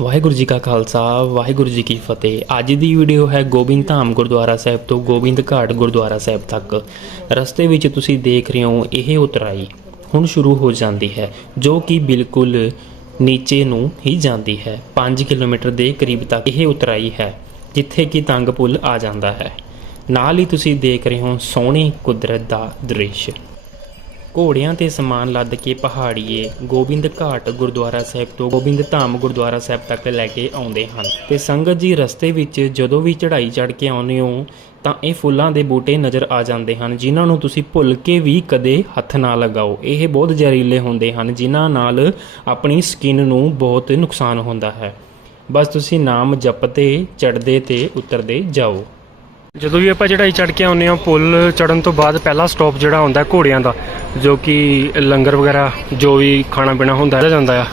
ਵਾਹਿਗੁਰੂ ਜੀ ਕਾ ਖਾਲਸਾ, ਵਾਹਿਗੁਰੂ ਜੀ ਕੀ ਫਤਿਹ। ਅੱਜ ਦੀ ਵੀਡੀਓ ਹੈ ਗੋਬਿੰਦ ਧਾਮ ਗੁਰਦੁਆਰਾ ਸਾਹਿਬ ਤੋਂ ਗੋਬਿੰਦ ਘਾਟ ਗੁਰਦੁਆਰਾ ਸਾਹਿਬ ਤੱਕ। ਰਸਤੇ ਵਿੱਚ ਤੁਸੀਂ ਦੇਖ ਰਹੇ ਹੋ ਇਹ ਉਤਰਾਈ। ਹੁਣ ਸ਼ੁਰੂ ਹੋ ਜਾਂਦੀ ਹੈ, ਜੋ ਕਿ ਬਿਲਕੁਲ ਨੀਚੇ ਨੂੰ ਹੀ ਜਾਂਦੀ ਹੈ। 5 ਕਿਲੋਮੀਟਰ ਦੇ ਕਰੀਬ ਤੱਕ ਇਹ ਉਤਰਾਈ ਹੈ, ਜਿੱਥੇ ਕਿ ਤੰਗ ਪੁਲ ਆ ਜਾਂਦਾ ਹੈ। ਨਾਲ ਹੀ ਤੁਸੀਂ ਦੇਖ ਰਹੇ ਹੋ ਸੋਹਣੀ ਕੁਦਰਤ ਦਾ ਦ੍ਰਿਸ਼। ਘੋੜਿਆਂ ਤੇ ਸਮਾਨ ਲੱਦ ਕੇ ਪਹਾੜੀਏ, ਗੋਬਿੰਦ ਘਾਟ ਗੁਰਦੁਆਰਾ ਸਾਹਿਬ ਤੋਂ ਗੋਬਿੰਦ ਧਾਮ ਗੁਰਦੁਆਰਾ ਸਾਹਿਬ ਤੱਕ ਲੈ ਕੇ ਆਉਂਦੇ ਹਨ। ਤੇ ਸੰਗਤ ਜੀ ਰਸਤੇ ਵਿੱਚ ਜਦੋਂ ਵੀ ਚੜ੍ਹਾਈ ਚੜ੍ਹ ਕੇ ਆਉਂਦੇ ਹੋ, ਤਾਂ ਇਹ ਫੁੱਲਾਂ ਦੇ ਬੂਟੇ ਨਜ਼ਰ ਆ ਜਾਂਦੇ ਹਨ, ਜਿਨ੍ਹਾਂ ਨੂੰ ਤੁਸੀਂ ਭੁੱਲ ਕੇ ਵੀ ਕਦੇ ਹੱਥ ਨਾ ਲਗਾਓ। ਇਹ ਬਹੁਤ ਜ਼ਹਿਰੀਲੇ ਹੁੰਦੇ ਹਨ, ਜਿਨ੍ਹਾਂ ਨਾਲ ਆਪਣੀ ਸਕਿਨ ਨੂੰ ਬਹੁਤ ਨੁਕਸਾਨ ਹੁੰਦਾ ਹੈ। ਬਸ ਤੁਸੀਂ ਨਾਮ ਜਪਦੇ, ਚੜ੍ਹਦੇ ਤੇ ਉਤਰਦੇ ਜਾਓ। ਜਦੋਂ ਵੀ ਆਪਾਂ ਚੜਾਈ ਚੜ ਕੇ ਆਉਂਦੇ ਹਾਂ, ਪੁਲ ਚੜਨ ਤੋਂ ਬਾਅਦ ਪਹਿਲਾ ਸਟਾਪ ਜਿਹੜਾ ਹੁੰਦਾ ਘੋੜਿਆਂ ਦਾ, ਜੋ ਕਿ ਲੰਗਰ ਵਗੈਰਾ ਜੋ ਵੀ ਖਾਣਾ ਪੀਣਾ ਹੁੰਦਾ ਰਹਿ ਜਾਂਦਾ ਆ।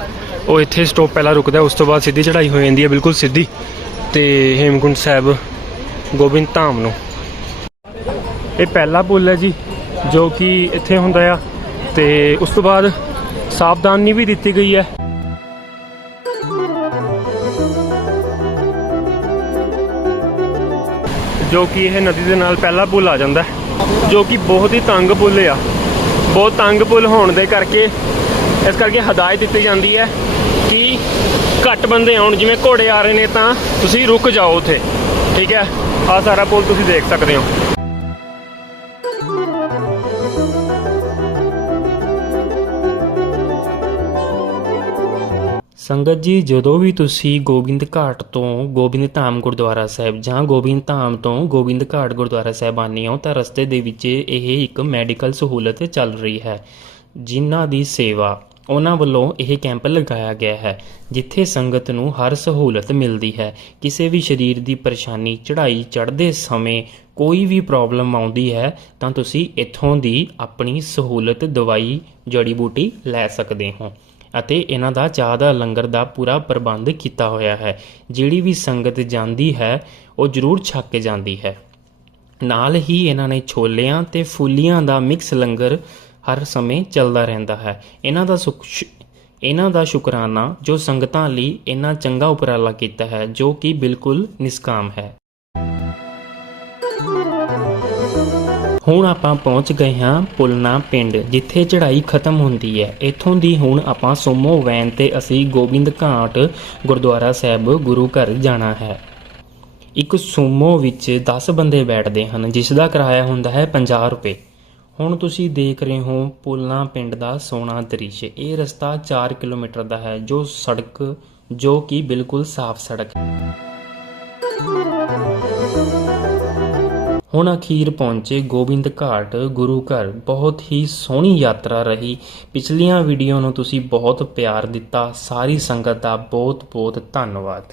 ਉਹ ਇੱਥੇ ਸਟਾਪ ਪਹਿਲਾਂ ਰੁਕਦਾ ਉਸ ਤੋਂ ਬਾਅਦ ਸਿੱਧੀ ਚੜਾਈ ਹੋ ਜਾਂਦੀ ਹੈ, ਬਿਲਕੁਲ ਸਿੱਧੀ। ਤੇ ਹੇਮਕੁੰਟ ਸਾਹਿਬ, ਗੋਬਿੰਦ ਧਾਮ ਨੂੰ। ਇਹ ਪਹਿਲਾ ਪੁਲ ਹੈ ਜੀ, ਜੋ ਕਿ ਇੱਥੇ ਹੁੰਦਾ ਆ। ਤੇ ਉਸ ਤੋਂ ਬਾਅਦ ਸਾਵਧਾਨੀ ਵੀ ਦਿੱਤੀ ਗਈ ਹੈ। ਜੋ ਕਿ ਇਹ ਨਦੀ ਦੇ ਨਾਲ ਪਹਿਲਾ ਪੁਲ ਆ ਜਾਂਦਾ ਜੋ ਕਿ ਬਹੁਤ ਹੀ ਤੰਗ ਪੁਲ ਆ। ਬਹੁਤ ਤੰਗ ਪੁਲ ਹੋਣ ਦੇ ਕਰਕੇ ਇਸ ਕਰਕੇ ਹਦਾਇਤ ਦਿੱਤੀ ਜਾਂਦੀ ਹੈ ਕਿ ਘੱਟ ਬੰਦੇ ਆਉਣ, ਜਿਵੇਂ ਘੋੜੇ ਆ ਰਹੇ ਨੇ ਤਾਂ ਤੁਸੀਂ ਰੁਕ ਜਾਓ ਉੱਥੇ। ਠੀਕ ਹੈ? ਆ ਸਾਰਾ ਪੁਲ ਤੁਸੀਂ ਦੇਖ ਸਕਦੇ ਹੋ। ਸੰਗਤ ਜੀ, ਜਦੋਂ ਵੀ ਤੁਸੀਂ ਗੋਬਿੰਦ ਘਾਟ ਤੋਂ ਗੋਬਿੰਦ ਧਾਮ ਗੁਰਦੁਆਰਾ ਸਾਹਿਬ ਜਾਂ ਗੋਬਿੰਦ ਧਾਮ ਤੋਂ ਗੋਬਿੰਦ ਘਾਟ ਗੁਰਦੁਆਰਾ ਸਾਹਿਬ ਆਉਂਦੇ ਹੋ, ਤਾਂ ਰਸਤੇ ਦੇ ਵਿੱਚ ਇਹ ਇੱਕ ਮੈਡੀਕਲ ਸਹੂਲਤ ਚੱਲ ਰਹੀ ਹੈ, ਜਿਨ੍ਹਾਂ ਦੀ ਸੇਵਾ ਉਹਨਾਂ ਵੱਲੋਂ ਇਹ ਕੈਂਪ ਲਗਾਇਆ ਗਿਆ ਹੈ, ਜਿੱਥੇ ਸੰਗਤ ਨੂੰ ਹਰ ਸਹੂਲਤ ਮਿਲਦੀ ਹੈ। ਕਿਸੇ ਵੀ ਸਰੀਰ ਦੀ ਪਰੇਸ਼ਾਨੀ, ਚੜ੍ਹਾਈ, ਚੜ੍ਹਦੇ ਸਮੇਂ ਕੋਈ ਵੀ ਪ੍ਰੋਬਲਮ ਆਉਂਦੀ ਹੈ, ਤਾਂ ਤੁਸੀਂ ਇੱਥੋਂ ਦੀ ਆਪਣੀ ਸਹੂਲਤ ਦਵਾਈ ਜੜੀ ਬੂਟੀ ਲੈ ਸਕਦੇ ਹੋ। ਅਤੇ ਇਹਨਾਂ ਦਾ ਚਾਹ ਦਾ ਲੰਗਰ ਦਾ ਪੂਰਾ ਪ੍ਰਬੰਧ ਕੀਤਾ ਹੋਇਆ ਹੈ। ਜਿਹੜੀ ਵੀ ਸੰਗਤ ਜਾਂਦੀ ਹੈ, ਉਹ ਜ਼ਰੂਰ ਛੱਕ ਕੇ ਜਾਂਦੀ ਹੈ। ਨਾਲ ਹੀ ਇਹਨਾਂ ਨੇ ਛੋਲਿਆਂ ਤੇ ਫੁੱਲੀਆਂ ਦਾ ਮਿਕਸ ਲੰਗਰ ਹਰ ਸਮੇਂ ਚੱਲਦਾ ਰਹਿੰਦਾ ਹੈ। ਇਹਨਾਂ ਦਾ ਸੁਖ ਇਹਨਾਂ ਦਾ ਸ਼ੁਕਰਾਨਾ ਜੋ ਸੰਗਤਾਂ ਲਈ ਇਹਨਾਂ ਚੰਗਾ ਉਪਰਾਲਾ ਕੀਤਾ ਹੈ, ਜੋ ਕਿ ਬਿਲਕੁਲ ਨਿਸਕਾਮ ਹੈ। ਹੁਣ ਆਪਾਂ ਪਹੁੰਚ ਗਏ ਹਾਂ ਪੁਲਨਾ ਪਿੰਡ, ਜਿੱਥੇ ਚੜ੍ਹਾਈ ਖਤਮ ਹੁੰਦੀ ਹੈ। ਇੱਥੋਂ ਦੀ ਹੁਣ ਆਪਾਂ ਸੋਮੋ ਵੈਨ ਤੇ ਅਸੀਂ ਗੋਬਿੰਦ ਘਾਟ ਗੁਰਦੁਆਰਾ ਸਾਹਿਬ ਗੁਰੂ ਘਰ ਜਾਣਾ ਹੈ। ਇੱਕ ਸੋਮੋ ਵਿੱਚ 10 ਬੰਦੇ ਬੈਠਦੇ ਹਨ, ਜਿਸ ਦਾ ਕਿਰਾਇਆ ਹੁੰਦਾ ਹੈ 50 ਰੁਪਏ। ਹੁਣ ਤੁਸੀਂ ਦੇਖ ਰਹੇ ਹੋ ਪੁਲਨਾ ਪਿੰਡ ਦਾ ਸੋਨਾ ਦ੍ਰਿਸ਼। ਇਹ ਰਸਤਾ 4 ਕਿਲੋਮੀਟਰ ਦਾ ਹੈ, ਜੋ ਸੜਕ, ਜੋ ਕਿ ਬਿਲਕੁਲ ਸਾਫ਼ ਸੜਕ ਹੈ। ਹੁਣ ਅਖੀਰ ਪਹੁੰਚੇ ਗੋਬਿੰਦ ਘਾਟ ਗੁਰੂ ਘਰ। ਬਹੁਤ ਹੀ ਸੋਹਣੀ ਯਾਤਰਾ ਰਹੀ। ਪਿਛਲੀਆਂ ਵੀਡੀਓ ਨੂੰ ਤੁਸੀਂ ਬਹੁਤ ਪਿਆਰ ਦਿੱਤਾ। ਸਾਰੀ ਸੰਗਤ ਦਾ ਬਹੁਤ ਬਹੁਤ ਧੰਨਵਾਦ।